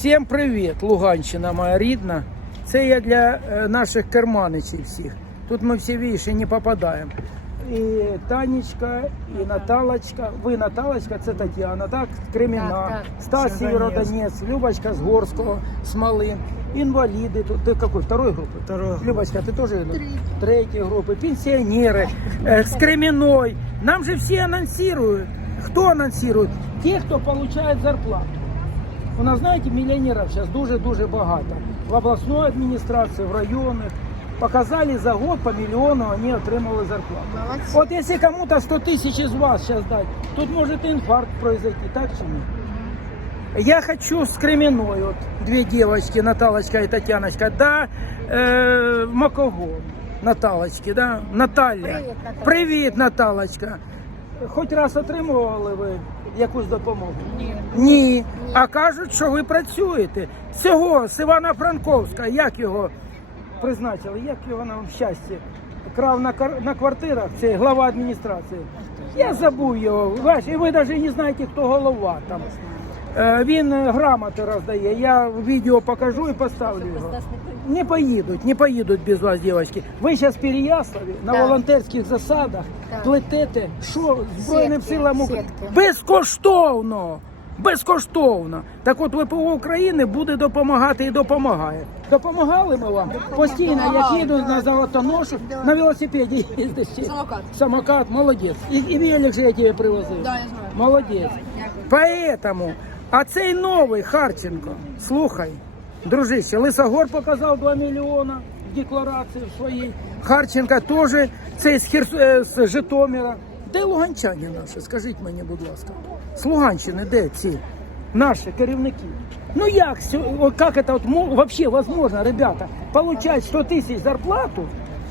Всім привіт, Луганщина моя рідна. Це я для е, наших керманичів всіх. Тут ми всі віші не попадаємо. І Танечка, і Наталочка. Ви Наталочка, це Тетяна, так? Креміна, Так, так. Стас Сєвєродонець, Любочка з Горського, Смолин, інваліди. Тут ти какой? Второй групи? Второй. Любочка, ти теж третьей группы, пенсионеры, э, с Кременной. Нам же все анонсируют. Кто анонсирует? Те, кто получает зарплату. У нас, знаете, миллионеров сейчас дуже-дуже багато. В областной администрации, в районах. Показали за год по миллиону, они отримали зарплату. Молодцы. Вот если кому-то 100 тысяч из вас сейчас дать, тут может инфаркт произойти, так чи нет? Я хочу с Кременной, вот две девочки, Наталочка и Татьяночка, да, э, Макогон, Наталочки, да, Наталя. Привіт, Наталочка. Привіт, Наталочка. Хоч раз отримували ви якусь допомогу? Ні. Ні. А кажуть, що ви працюєте. Цього з Івана Франковська, як його призначили, як його нам щастя. Крав на, на квартирах, це глава адміністрації. Я забув його. Бач, і ви навіть не знаєте, хто голова там. Е, Він е, грамоти роздає. Я відео покажу і поставлю його. Не поїдуть, не поїдуть без вас, дівчатки. Ви зараз в Переяславі на Так. волонтерських засадах Так. плетете, що Збройним Сітки, силам України. сітки. Безкоштовно! Безкоштовно. Так от ВПО України буде допомагати і допомагає. Допомагали ми вам постійно, як їду на золотоношу, на велосипеді їздиш. чи- Самокат. Самокат, молодець. І, і велик же я тебе привозив. Да, я знаю. Молодець. Поэтому, а цей новий Харченко, слухай, дружище, Лисогор показав 2 мільйона декларації своїй. Харченко теж цей з, Херс... е, з Житомира. Де луганчані наші? Скажіть мені, будь ласка. З Луганщини, де ці наші керівники? Ну як, як це от, вообще возможно, ребята, получать 100 тисяч зарплату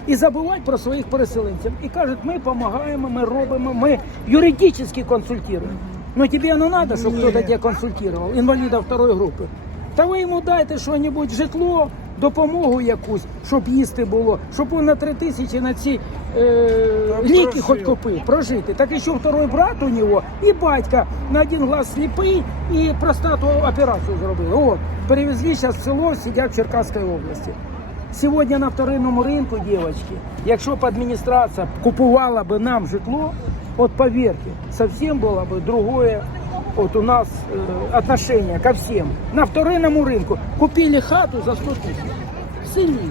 і забувати про своїх переселенців. І кажуть, ми допомагаємо, ми робимо, ми юридично консультуємо. Ну тебе не треба, щоб хтось тебе консультував, інваліда второї групи. Та ви йому дайте що-небудь, житло, допомогу якусь, щоб їсти було, щоб він на три тисячі на ці е, ліки хоч купив, прожити. Так і що второй брат у нього і батька на один глаз сліпий і простату операцію зробили. От, перевезли зараз в село, сидять в Черкаській області. Сьогодні на вторинному ринку, девочки, якщо б адміністрація купувала би нам житло, от поверьте, совсем было бы другое вот у нас э, отношение ко всем. На вторинному рынку купили хату за 100 тысяч в селе.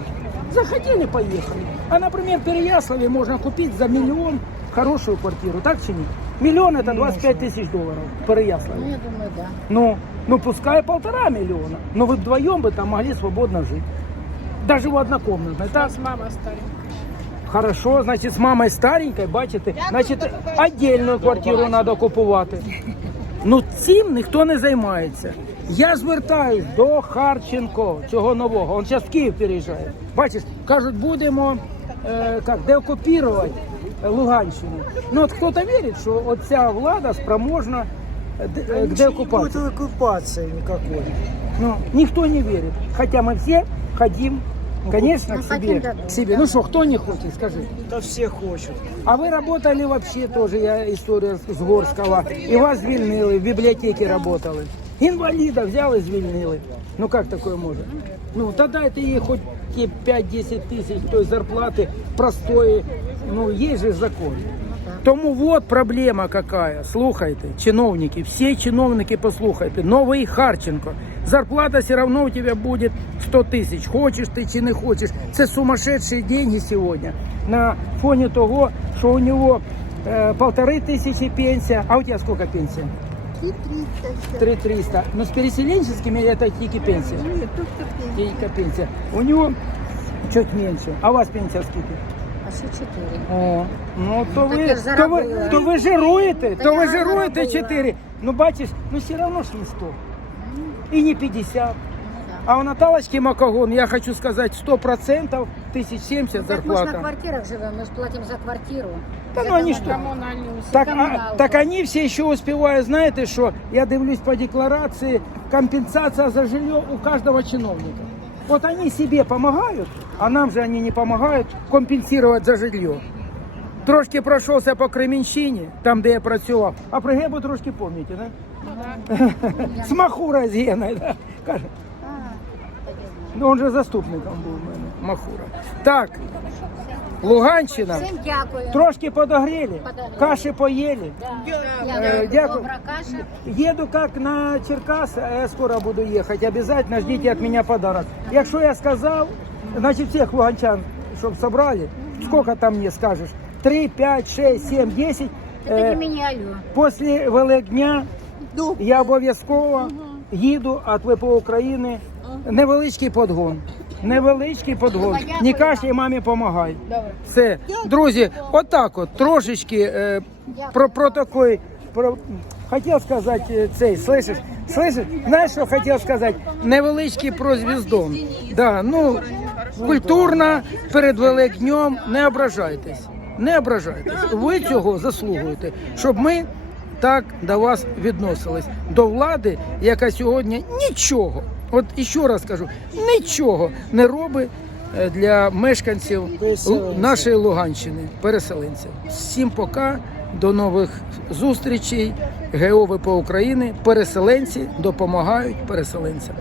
Захотели, поехали. А, например, в Переяславе можно купить за миллион хорошую квартиру, так чи? Миллион это 25 тысяч долларов в Переяславе. Ну, я думаю, да. Ну, ну пускай полтора миллиона, но вы вдвоем бы там могли свободно жить. Даже в однокомнатной, так? мама старенькая. Хорошо, значить, з мамою старенькою, бачите, значить, віддільну квартиру треба купувати. Ну цим ніхто не займається. Я звертаюсь до Харченко, цього нового. Він зараз в Київ переїжджає. Бачиш, кажуть, будемо е, як, деокупувати Луганщину. Ну от хтось вірить, що оця влада спроможна е, де- е, к Не деокупації. Ну, никто не верит. Хотя мы все хотим, конечно, Ну, к себе. к себе. Ну что, кто не хочет, скажи. Да все хочут. А вы работали вообще тоже, я история с Горского. И вас звільнили, в библиотеке работали. Инвалида взяли, и звільнили. Ну как такое может? Ну, тогда дайте їй хоч ті 5-10 тисяч той зарплати простої. Ну, есть же закон. Тому вот проблема какая. Слухайте, чиновники, всі чиновники послухайте. Новий Харченко. Зарплата все равно у тебя будет 100 тисяч. Хочеш ти чи не хочеш. Це сумасшедшие деньги сьогодні. На фоні того, що у нього е, полторы тисячі пенсія. А у тебя сколько пенсия? 3 300. Ну, с переселенческими это тільки пенсия. Нет, тут тут Тільки пенсія. У него чуть меньше. А у вас пенсія скільки? А ще чотири. О, ну то Так ви, я ж то ви, заробила. то ви жируєте, Та то я ви жируєте заробила. 4. Ну бачиш, ну все одно ж не 100. І не 50. А у Наталочки Макогон, я хочу сказати, 100% 1070 Так мы ж на зарплата. квартирах живем, мы ж платим за квартиру. Та За ну они что? коммунальную, Так, а, так они все еще успевают, знаете, что я дивлюсь по декларации, компенсация за жилье у каждого чиновника. Вот они себе помогают, а нам же они не помогают компенсировать за жилье. Трошки пройшовся по Кременщині, там, де я працював. А Пригебу трошки пам'ятаєте, да? Махура з Геною, да? Каже, ну він же заступником був у мене, Махура. Так, Луганщина. Всім дякую. Трошки подогрели, Подогрели. каші поїли. Да. Э, дякую. добра каша. Еду как на Черкас, а я скоро буду ехать. Обязательно ждите от меня подарок. Якщо я сказал, значит всех луганчан, чтобы собрали, сколько там мне скажешь? 3, 5, 6, 7, 10. Це Е, мені алло. Після Великдня я обов'язково їду від ВПО України. Невеличкий подгон. Невеличкий подгон. Дякую Не кашляй, мамі допомагай. Все, друзі, отак от трошечки е, про, про такой, про, хотів сказати е, цей, слышиш, слышиш, знаєш, що хотів сказати? Невеличкий про звіздон. Да, ну, культурно, перед Великднем, не ображайтесь, не ображайтесь. Ви цього заслугуєте, щоб ми так до вас відносились. До влади, яка сьогодні нічого, от іще раз кажу, нічого не робить е, для мешканців нашої Луганщини, переселенців. Всім пока, до нових зустрічей. ГО ВП України, переселенці допомагають переселенцям.